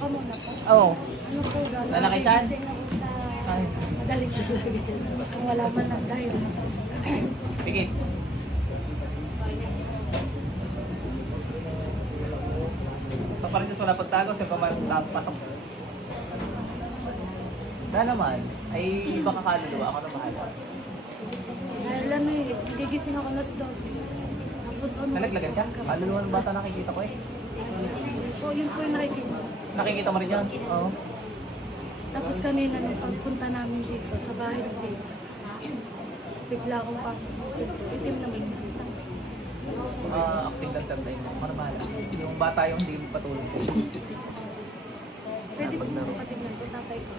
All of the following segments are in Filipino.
Baka muna po. Oo. Ano po gano'n? Lalaki dyan? Nagigising ako sa Ay. madaling lagi. Kung wala man lang tayo. Sige. So parang just wala pagtago sa pasok. Na naman, ay baka kaluluwa ako na bahala. Dahil ano eh, nagigising ako nas 12. Tapos ano? Nalaglagan ka? Kaluluwa ng bata nakikita ko eh. So yun po yung nakikita. Nakikita mo rin yan? Oo. Tapos kanina nung pagpunta namin dito sa bahay ng dito, bigla akong pasok ng pinto. Itim naman yung pinto. Acting lang tantay mo. Marmala. Yung bata yung hindi patulog. Pwede po patignan ko, tatay ko.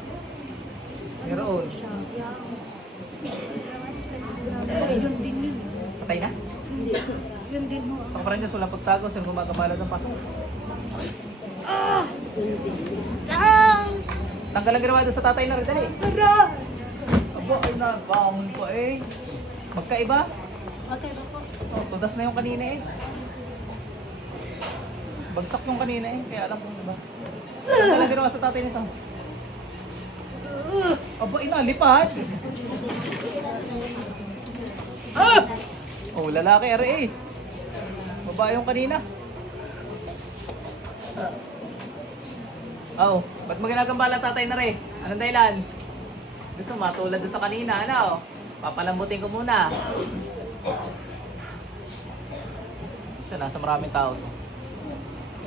Meron. Siya, yung... expected ko na yun din yun. Patay na? Hindi. Yun din mo. So parang just wala pagtago sa gumagabalad ng pasok. Tanggal ang ginawa doon sa tatay na rin, dali. Aba, ay nagbangon pa eh. Magkaiba? Okay ba po? Oh, tudas na yung kanina eh. Bagsak yung kanina eh, kaya alam kong diba. Tanggal ang ginawa sa tatay nito. Aba, inalipad. Oh, lalaki, are eh. Babae yung kanina. Oh, ba't mo ginagambala tatay na rin? Anong dahilan? Gusto matulad doon sa kanina, ano? Papalambutin ko muna. Ito, nasa maraming tao to.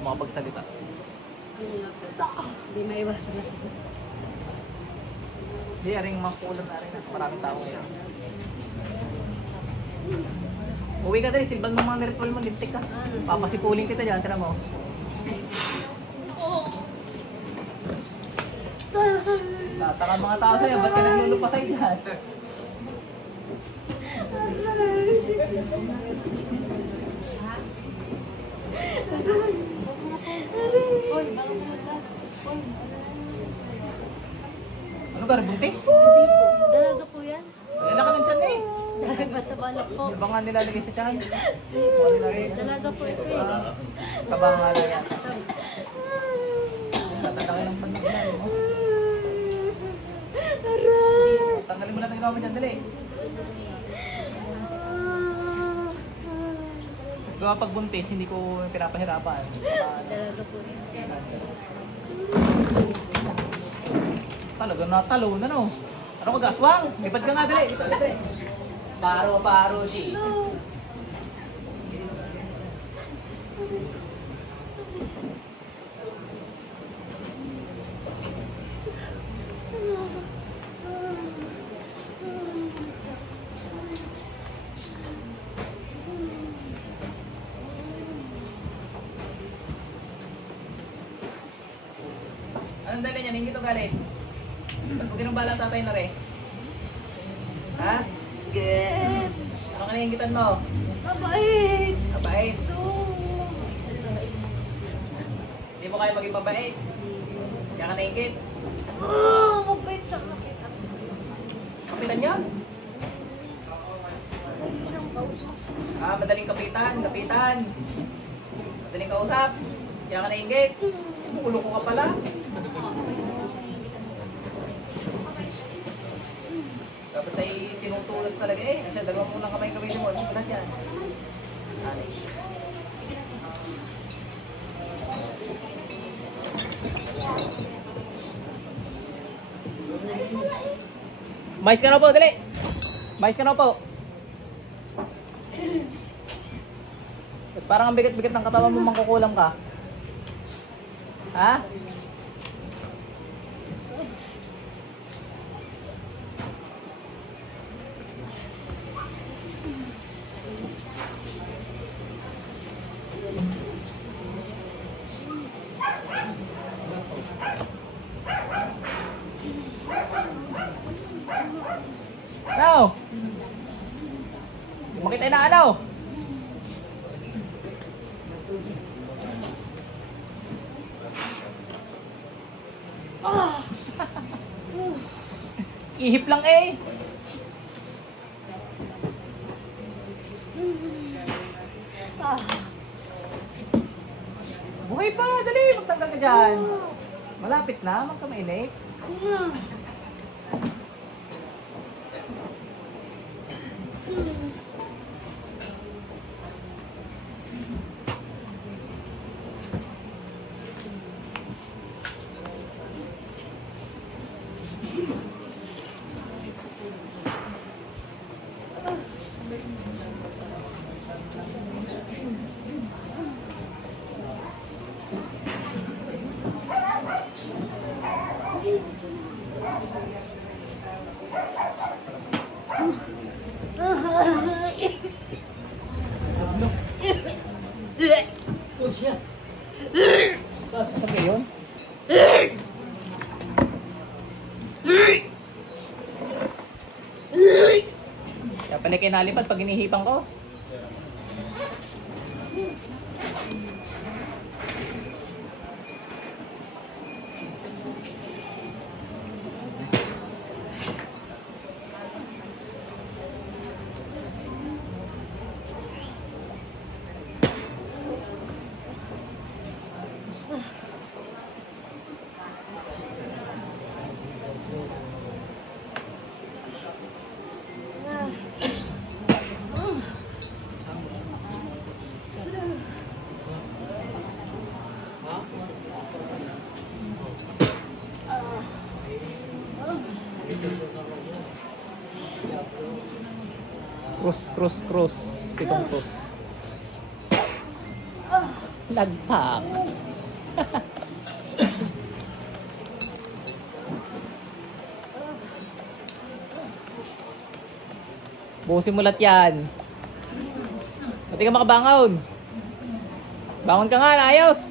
Makapagsalita. Hindi maiwasan na sila. Hindi, aring makulang na rin. Nasa maraming tao ngayon. Uwi ka dali, silban mo mga ritual mo, lipstick ka. Papasipuling kita dyan, tira mo. Tataka mga tao sa'yo, ba't ka naglulupasay dyan? Ano ka, buntis? Hindi po. Dalaga po yan. Wala ka ng tiyan eh. Dalaga bata-balak po. Iba nga nilalagay sa tiyan. Dalaga po ito eh. Kabang nga lang yan. Tatalaki ng pagkakas mo. Tanggalin mo na ito ginawa mo dyan, dali. Gawa pag buntis, hindi ko pinapahirapan. Dalaga po rin. Talaga natalo na no. Ano ka gaswang? Lipad ka nga dali. Lipad ka dali. Paro, G. Anong dali niya? Hindi ito galit. Ba't mo ginumbala tatay na rin? Ha? Good. Ano ka naingitan mo? Mabait. Mabait. Ito. Hindi mo kaya maging mabait. Kaya ka naingit. Mabait siya. Kapitan niya? Siyang kausap. Madaling kapitan. Madaling kausap. Kaya ka nainggit. Ulo ko ka pala. Dapat sa'y tinutulas talaga eh. Kasi dalawang munang kamay gawin mo. Ano na dyan? Mais ka na po, dali! Mais ka na po! Parang ang bigat-bigat ng katawan mo, mangkukulam ka. Ha? Ano? Makita na ano? Ihip lang eh. Buhay pa, dali, magtanggal ka dyan. Malapit na, magkamainit. Oh, siya. Sabi yun? Kaya pala kayo nalipad pag inihipan ko. Cross. Pitong cross. Lagpak. Busin mo lahat yan. Pati ka makabangon. Bangon ka nga, naayos.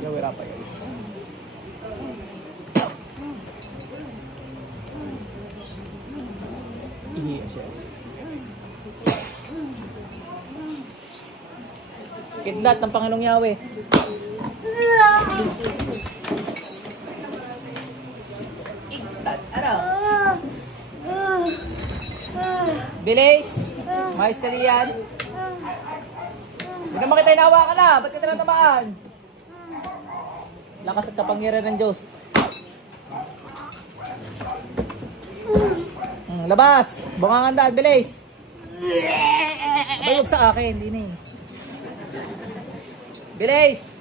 Gawin apa guys. Iya siya. Kidlat ng Panginoong Yahweh. Iktat, ano? Bilis! Mais ka diyan. Hindi naman kita inawa ka na. Ba't ka tinatamaan? Lakas at kapangyarihan ng Diyos. Labas! Bungangandaan, bilis! Abay, huwag sa akin, hindi na eh. Bilis!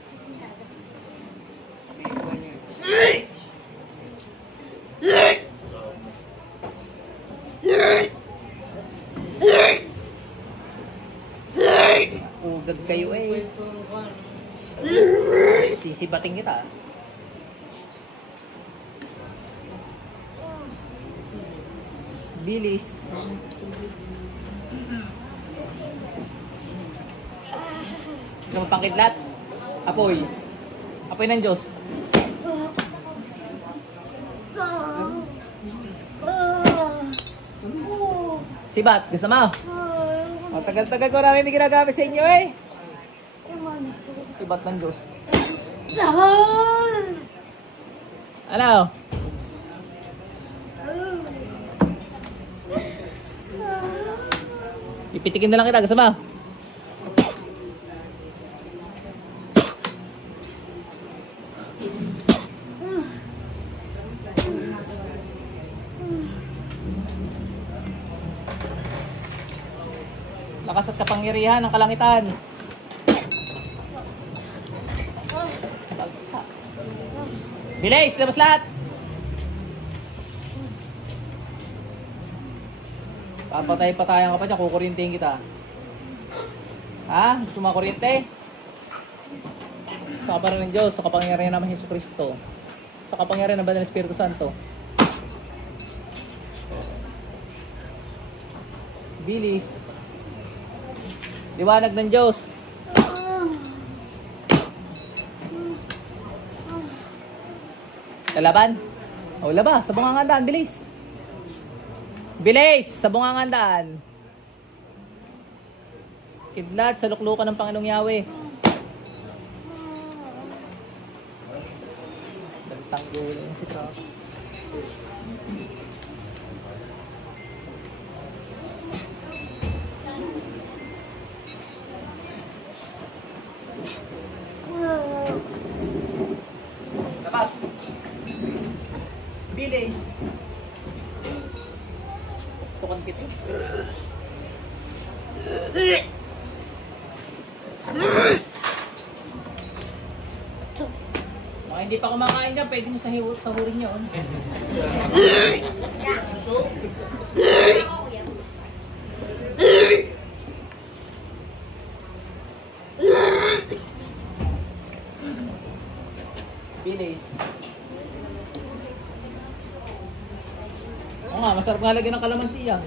Ugag kayo eh. Sisibating kita. Bilis. Ito mapangkidlat. Apoy. Apoy ng Diyos. Sibat, gusto mo? O, tagal-tagal ko namin hindi ginagamit sa inyo eh. Sibat ng Diyos. Ano? Ipitikin na lang kita, gusto mo? Lakas at kapangyarihan ng kalangitan. Bagsak. Bilis, labas lahat. Papatay-patayan ka pa dyan, kukurintihin kita. Ha? Gusto mo kuryente? Sa kapangyarihan ng Diyos, sa kapangyarihan naman Hesus Kristo, sa kapangyarihan ng Banal na Espiritu Santo. Bilis. Liwanag ng Diyos. Lalaban? O, labas. Sa bungangandaan. Bilis. Bilis! Sa bungangandaan. Kidlat sa luklukan ng Panginoong Yahweh. Tanggulin si Trump. Labas. Bilis. Tukan kita. Mga hindi pa kumakain dyan, pwede mo sahurin nyo. Bilis. Oo nga, masarap nga lagyan ng kalamansi yan.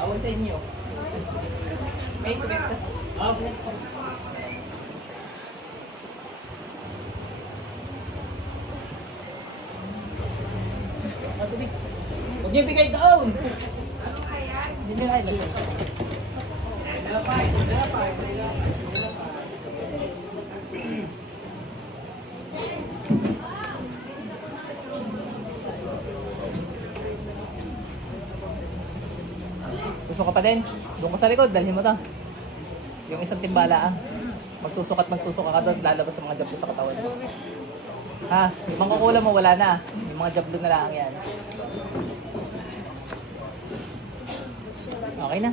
Awal sa inyo. May kubit ka? Oo, kubit ka. Huwag niyo bigay doon! Hindi nyo kaya doon. Susuka pa din. Doon ka sa likod, dalhin mo to. Yung isang timbala magsusuka ka doon, lalabas sa mga jablo sa katawan mo. Ha? Yung mga kukulam mo, wala na. Yung mga jablo na lang yan. Okay na.